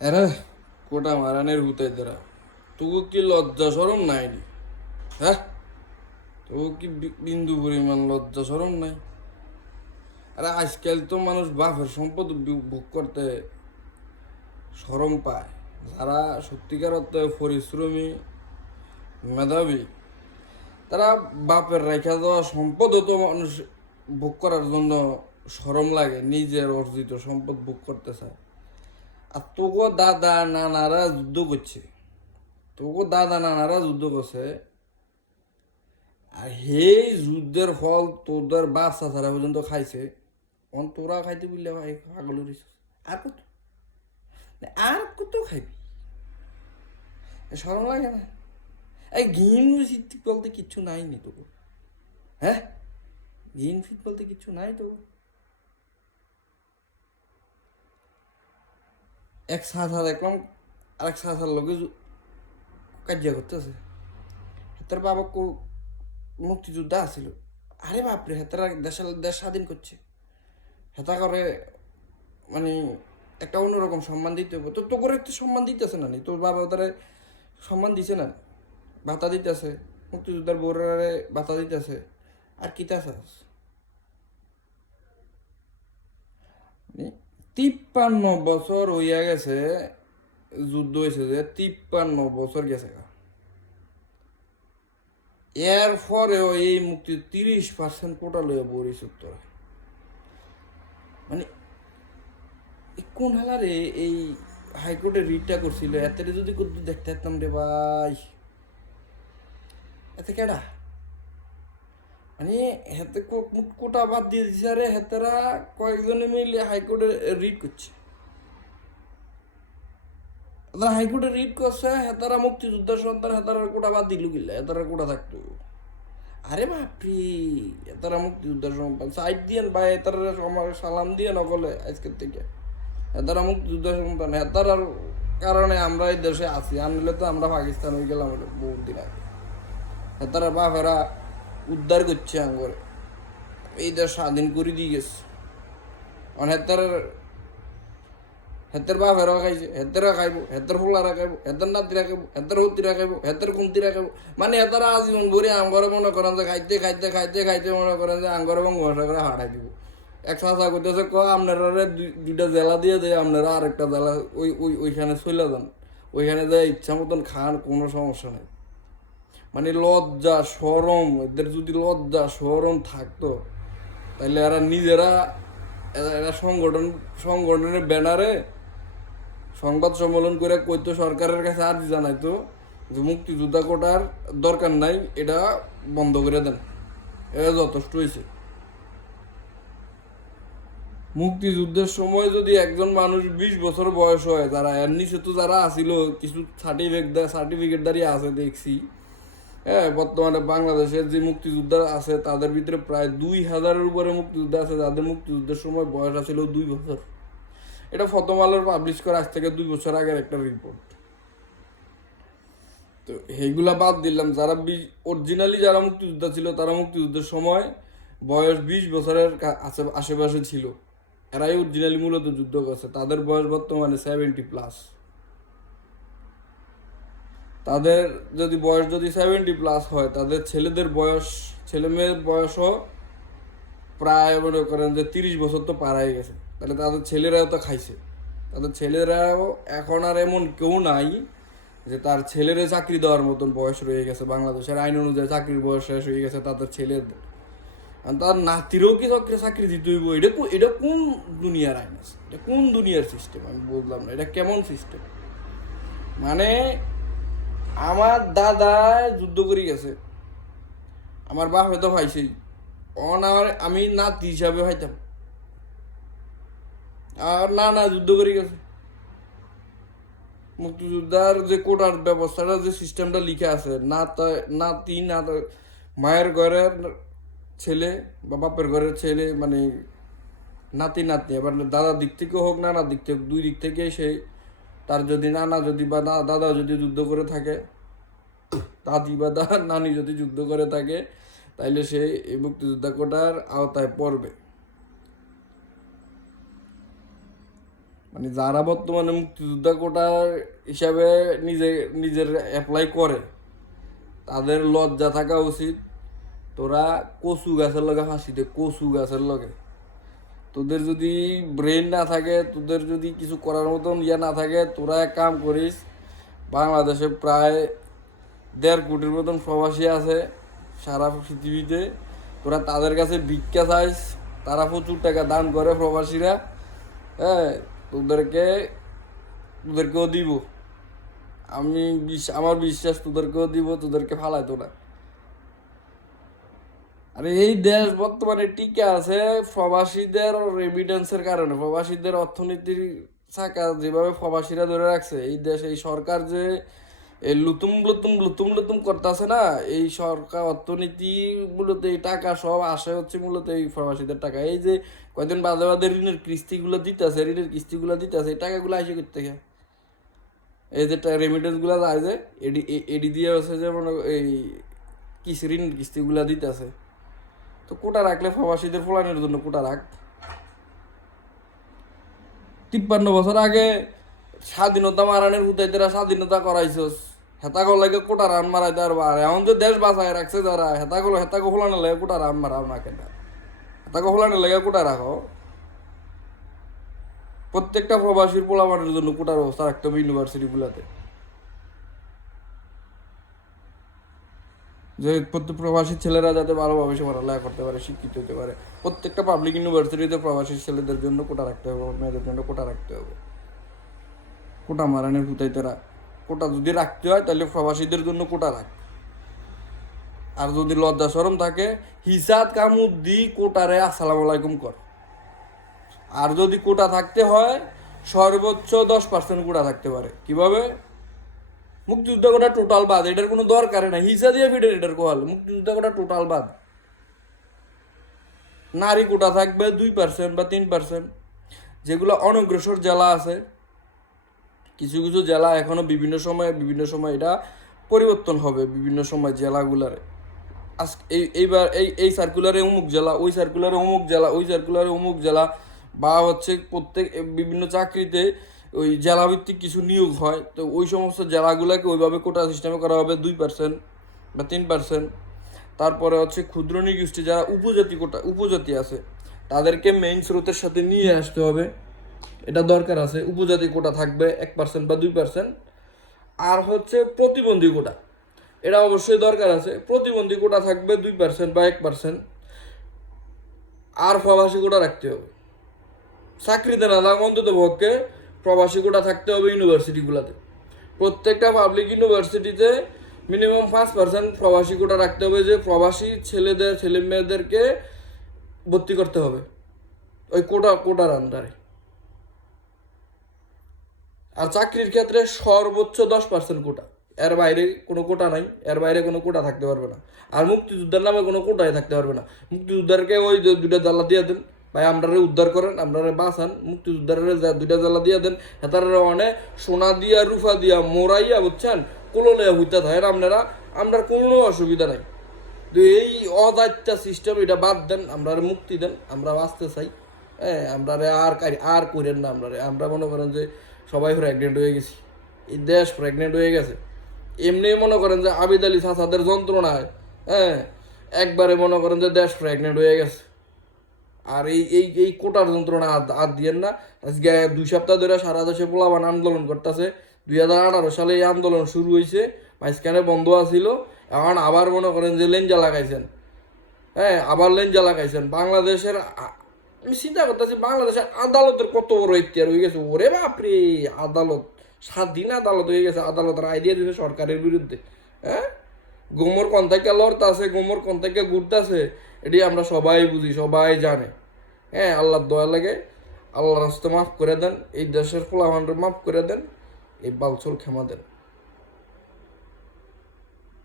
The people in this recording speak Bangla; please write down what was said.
এরা কোটা মারানের হুতাই তারা তবু কি লজ্জা সরম নাই নি? হ্যাঁ, তবু কি বিন্দু পরিমাণ লজ্জা সরম নাই? আরে আজকাল তো মানুষ বাপের সম্পদ ভোগ করতে সরম পায়। যারা সত্যিকার অর্থে পরিশ্রমী, মেধাবী, তারা বাপের রেখা দেওয়া সম্পদও তো মানুষ ভোগ করার জন্য সরম লাগে, নিজের অর্জিত সম্পদ ভোগ করতে চায়। আর তোকে দাদা নানারা যুদ্ধ করছে, তোকে দাদা নানারা যুদ্ধ করছে, আর সেই যুদ্ধের ফল তোদের বাচ্চা ছাড়া পর্যন্ত খাইছে। তোরা খাইতে বুঝলে ভাই পাগল হইছিস। আর কত, আর কত খাইবি? শরম লাগে না? এই ঘিন ফিট বলতে কিচ্ছু নাই নি তোকে? হ্যাঁ, ঘিন ফিট বলতে কিচ্ছু নাই তো? এক সাথা দেখলাম আরেক সাথার লোকে কাজিয়া করতেছে। তার বাবা মুক্তিযোদ্ধা আসছিল। আরে বাপরে, হেতারা দেশ স্বাধীন করছে, হেতা করে মানে একটা অন্যরকম সম্মান দিতে হবে। তো তোকে একটু সম্মান দিতেছে না নি? তোর বাবা তারে সম্মান দিছে না? ভাতা দিতেছে, মুক্তিযোদ্ধার বউরারে ভাতা দিতেছে। আর কি চাস? 53 বছর হইয়া গেছে, যুদ্ধ হয়েছে যে 53 বছর গেছে। এর পরেও এই মুক্তি 30% কোটা লইয়া বরিস উত্তর। মানে কোন হালারে এই হাইকোর্টে রিটটা করছিল, এতে যদি দেখতে পারতাম রে ভাই। এতে কেডা মানে হেতে কোটা বাদ দিয়ে দিছে। আরে হেতেরা কয়েকজনে মিলে হাইকোর্টে রিট করছে। হাইকোর্টে রিট করছে, হেতারা মুক্তিযোদ্ধার সন্তান, হেতারা কোটা বাদ দিল গিল্লা, হেতারা কোটা থাকতো। আরে বাপরি, হেতারা মুক্তিযোদ্ধার সন্তান সাইড দিয়ে ভাই, হেতারা সালাম দিয়ে নকলে আজকের থেকে। হেতারা মুক্তিযোদ্ধার সন্তান, হেতারার কারণে আমরা এই দেশে আছি। আনলে তো আমরা পাকিস্তান হয়ে গেলাম বহুত দিন আগে। হেতারা বাপেরা উদ্ধার করছে আঙ্গরে, এই দেশ স্বাধীন করে দিয়ে গেছে। হেতার হেতের বাপেরা খাইছে, হেতেরা খাইব, হেতের ফুলারা খাইব, হেতের নাতিরা খাইব, হেতের হতিরা খাইব, হেতের কুন্তিরা খাইব। মানে হেতারা আজীবন ভরে আঙ্গরে মনে করেন যে খাইতে খাইতে খাইতে খাইতে মনে করেন যে আঙ্গরে বঙ্গোপসাগরে হারাই দিব। এক চাষা করতেছে আপনারা দুইটা জেলা দিয়ে দেয়, আপনারা আরেকটা জেলা ওইখানে চলে যান, ওইখানে যায় ইচ্ছা মতন খান, কোনো সমস্যা নেই। মানে লজ্জা সরম, এদের যদি লজ্জা সরম থাকতো তাহলে এরা নিজেরা এরা সংগঠনের ব্যানারে সংবাদ সম্মেলন করে কইতো, সরকারের কাছে আর্জি জানাইতো যে মুক্তিযোদ্ধা কোটার দরকার নাই, এটা বন্ধ করে দেন, এটা যথেষ্ট হয়েছে। মুক্তিযুদ্ধের সময় যদি একজন মানুষ 20 বছর বয়স হয়, যারা এর নিচে তো যারা আসিল কিছু সার্টিফিকেট দাঁড়িয়ে আছে দেখছি। হ্যাঁ, বর্তমানে বাংলাদেশের যে মুক্তিযোদ্ধা আছে তাদের ভিতরে প্রায় 2000-এর উপরে মুক্তিযোদ্ধা আছে যাদের মুক্তিযুদ্ধের সময় বয়স আছিল 2 বছর। এটা প্রথম আলোর পাবলিশ করা আজ থেকে 2 বছর আগের একটা রিপোর্ট। তো এইগুলা বাদ দিলাম, যারা অরিজিনালি যারা মুক্তিযোদ্ধা ছিল তারা মুক্তিযুদ্ধের সময় বয়স 20 বছরের আশেপাশে ছিল, এরাই অরিজিনালি মূলত যুদ্ধ করছে। তাদের বয়স বর্তমানে 70+। তাদের যদি বয়স যদি 70+ হয়, তাদের ছেলেদের বয়স, ছেলে মেয়ের বয়সও প্রায় মনে করেন যে 30 বছর তো পারাই গেছে। তাহলে তাদের ছেলেরাও তো খাইছে। তাদের ছেলেরাও এখন আর এমন কেউ নাই যে তার ছেলেরে চাকরি দেওয়ার মতন বয়স রয়ে গেছে। বাংলাদেশের আইন অনুযায়ী চাকরির বয়স শেষ হয়ে গেছে তাদের ছেলেদের। আর তার নাতিরও কি চাকরি দিতে হইব? এটা কোন দুনিয়ার আইন আছে? এটা কোন দুনিয়ার সিস্টেম? আমি বুঝলাম না, এটা কেমন সিস্টেম? মানে আমার দাদা যুদ্ধ করে গেছে, আমার বাপ হয়তো ভাইছেই, আমি নাতি হিসাবে ভাইতাম। আর না না, যুদ্ধ করে গেছে। মুক্তিযোদ্ধার যে কোটার ব্যবস্থাটা, যে সিস্টেমটা লিখে আছে, নাতি না মায়ের ঘরের ছেলে বা বাপের ঘরের ছেলে, মানে নাতি নাতনি, এবার দাদার দিক থেকে হোক নানার দিক থেকে, দুই দিক থেকে সে, তার যদি নানা যদি বা দাদা যদি যুদ্ধ করে থাকে, দাদি বা নানি যদি যুদ্ধ করে থাকে, তাইলে সে এই মুক্তিযোদ্ধা কোটার আওতায় পড়বে। মানে যারা বর্তমানে মুক্তিযোদ্ধা কোটা হিসাবে নিজের অ্যাপ্লাই করে তাদের লজ্জা থাকা উচিত। তোরা কচু গাছের লগে ফাঁসি দে, কচু গাছের লগে। তোদের যদি ব্রেন না থাকে, তোদের যদি কিছু করার মতন না থাকে, তোরা এক কাম করিস, বাংলাদেশে প্রায় 1.5 কোটির মতন প্রবাসী আছে সারা পৃথিবীতে। তোরা তাদের কাছে ভিক্ষা চাইস, তারা প্রচুর টাকা দান করে প্রবাসীরা। হ্যাঁ, তোদেরকেও দিব। আমার বিশ্বাস তোদেরকেও দিব, তোদেরকে ফালায় তোরা। আর এই দেশ বর্তমানে টিকে আছে প্রবাসীদের রেমিটেন্সের কারণে। প্রবাসীদের অর্থনীতির চাকা যেভাবে প্রবাসীরা ধরে রাখছে, এই দেশ, এই সরকার যে এই লুতুম লুতুম লুতুম লুতুম করতেছে না, এই সরকার অর্থনীতি মূলত এই টাকা সব আসে হচ্ছে মূলত এই প্রবাসীদের টাকা। এই যে কয়দিন বাদে বাদে ঋণের কিস্তিগুলো দিতেছে, এই টাকাগুলো আসে করতে থেকে। এই যে রেমিটেন্স গুলা যায় যে এডি দিয়ে হচ্ছে যে মনে এই ঋণের কিস্তিগুলা দিতেছে। তো কোটা রাখলে প্রবাসীদের ফলানোর জন্য কোটা রাখ। 53 বছর আগে স্বাধীনতা মারানের হুতাইতেরা স্বাধীনতা করাইছস, হেতাগো লাগে কোটা রান মারাইতে আর এখন যে দেশ বাঁচায় রাখছে যারা, হেতাগো ফলানো লাগে কোটা রান মারাও না কেন? হেতাগো ফলানো লাগে কোটা রাখো। প্রত্যেকটা প্রবাসীর পোলাপানের জন্য কোটার ব্যবস্থা রাখতে হবে ইউনিভার্সিটিগুলোতে, যে প্রত্যেক প্রবাসী ছেলেরা যাতে ভালোভাবে সে পড়ালেখা করতে পারে, শিক্ষিত হতে পারে। প্রত্যেকটা পাবলিক ইউনিভার্সিটিতে প্রবাসী ছেলেদের জন্য কোটা রাখতে হবে, মেয়েদের জন্য কোটা রাখতে হবে। কোটা মারানের হুতাইতেরা কোটা যদি রাখতে হয় তাহলে প্রবাসীদের জন্য কোটা রাখ। আর যদি লজ্জা শরম থাকে, হিসাব কামুদ্দি কোটারে আসসালামু আলাইকুম কর। আর যদি কোটা থাকতে হয় সর্বোচ্চ 10% কোটা থাকতে পারে। কিভাবে? মুক্তিযুদ্ধ কোটা টোটাল বাদ, এটার কোনো দরকার নাই, হিসা দিয়ে ফিটের এটার কোয়াল। মুক্তিযুদ্ধ কোটা টোটাল বাদ। নারী কোটা থাকবে 2% বা 3%। যেগুলো অনগ্রসর জেলা আছে, কিছু কিছু জেলা এখনো বিভিন্ন সময় এটা পরিবর্তন হবে। বিভিন্ন সময় জেলাগুলার এইবার এই সার্কুলারে অমুক জেলা, ওই সার্কুলারে অমুক জেলা, ওই সার্কুলারে অমুক জেলা, বা হচ্ছে প্রত্যেক বিভিন্ন চাকরিতে ওই জেলাভিত্তিক কিছু নিয়োগ হয়। তো ওই সমস্ত জেলাগুলোকে ওইভাবে কোটা সিস্টেমে করা হবে 2% বা 3%। তারপরে হচ্ছে ক্ষুদ্র নৃগোষ্ঠী যারা উপজাতি আছে তাদেরকে মেইন স্রোতের সাথে নিয়ে আসতে হবে, এটা দরকার আছে। উপজাতি কোটা থাকবে 1% বা 2%। আর হচ্ছে প্রতিবন্ধী কোটা, এটা অবশ্যই দরকার আছে। প্রতিবন্ধী কোটা থাকবে 2% বা 1%। আর প্রবাসী কোটা রাখতে হবে। চাকরিতে না থাকা অন্তত পক্ষে প্রবাসী কোটা থাকতে হবে ইউনিভার্সিটিগুলোতে। প্রত্যেকটা পাবলিক ইউনিভার্সিটিতে মিনিমাম 5% প্রবাসী কোটা রাখতে হবে, যে প্রবাসী ছেলে মেয়েদেরকে ভর্তি করতে হবে ওই কোটার আন্ডারে। আর চাকরির ক্ষেত্রে সর্বোচ্চ 10% কোটা, এর বাইরে কোনো কোটা নাই, এর বাইরে কোনো কোটা থাকতে পারবে না। আর মুক্তিযোদ্ধার নামে কোনো কোটাই থাকতে পারবে না। মুক্তিযোদ্ধারকে ওই 2টা জ্বালা দিয়ে দেন, ভাই আপনারা উদ্ধার করেন, আপনারা বাঁচান, মুক্তিযোদ্ধারের 2টা জ্বালা দিয়ে দেন, হেতার অনেক সোনা দিয়া রুফা দিয়া মোরাইয়া, বুঝছেন, কোলোলিয়া হইতে থাকেন আপনারা, আমরা কোনো অসুবিধা নাই। তো এই অদায়িত্বা সিস্টেম এটা বাদ দেন, আমরা মুক্তি দেন, আমরা বাঁচতে চাই। হ্যাঁ, আমরা আর করেন না। আমরা মনে করেন যে সবাই প্রেগনেন্ট হয়ে গেছি, এই দেশ প্রেগনেন্ট হয়ে গেছে। এমনি মনে করেন যে আবিদ আলী চাচাদের যন্ত্রণায়, হ্যাঁ, একবারে মনে করেন যে দেশ প্রেগনেন্ট হয়ে গেছে। আর এই কোটার যন্ত্রণা আর দিয়েন না। আজকে 2 সপ্তাহ ধরে সারা দেশে পোলাপান আন্দোলন করতেছে। 2018 সালে এই আন্দোলন শুরু হয়েছে, মাঝখানে বন্ধ আছিল, এখন আবার মনে করেন যে লেঞ্জা লাগাইছেন। হ্যাঁ, আবার লেঞ্জা লাগাইছেন। বাংলাদেশের আমি চিন্তা করতেছি, বাংলাদেশের আদালতের কত বড় ইতিহার হয়ে গেছে। ওরে বাপরে, আদালত, স্বাধীন আদালত হয়ে গেছে। আদালত রায় দিয়ে দিয়েছে সরকারের বিরুদ্ধে। হ্যাঁ, গোমর কোন থেকে লড়তাছে, গোমর কোন থেকে ঘুরতেছে, এটি আমরা সবাই বুঝি, সবাই জানে। হ্যাঁ, আল্লাহর দয়া লাগে, আল্লাহর রাস্তা মাফ করে দেন, এই দেশের পোলাপানরে মাফ করে দেন, এই বালছল ক্ষমা দেন।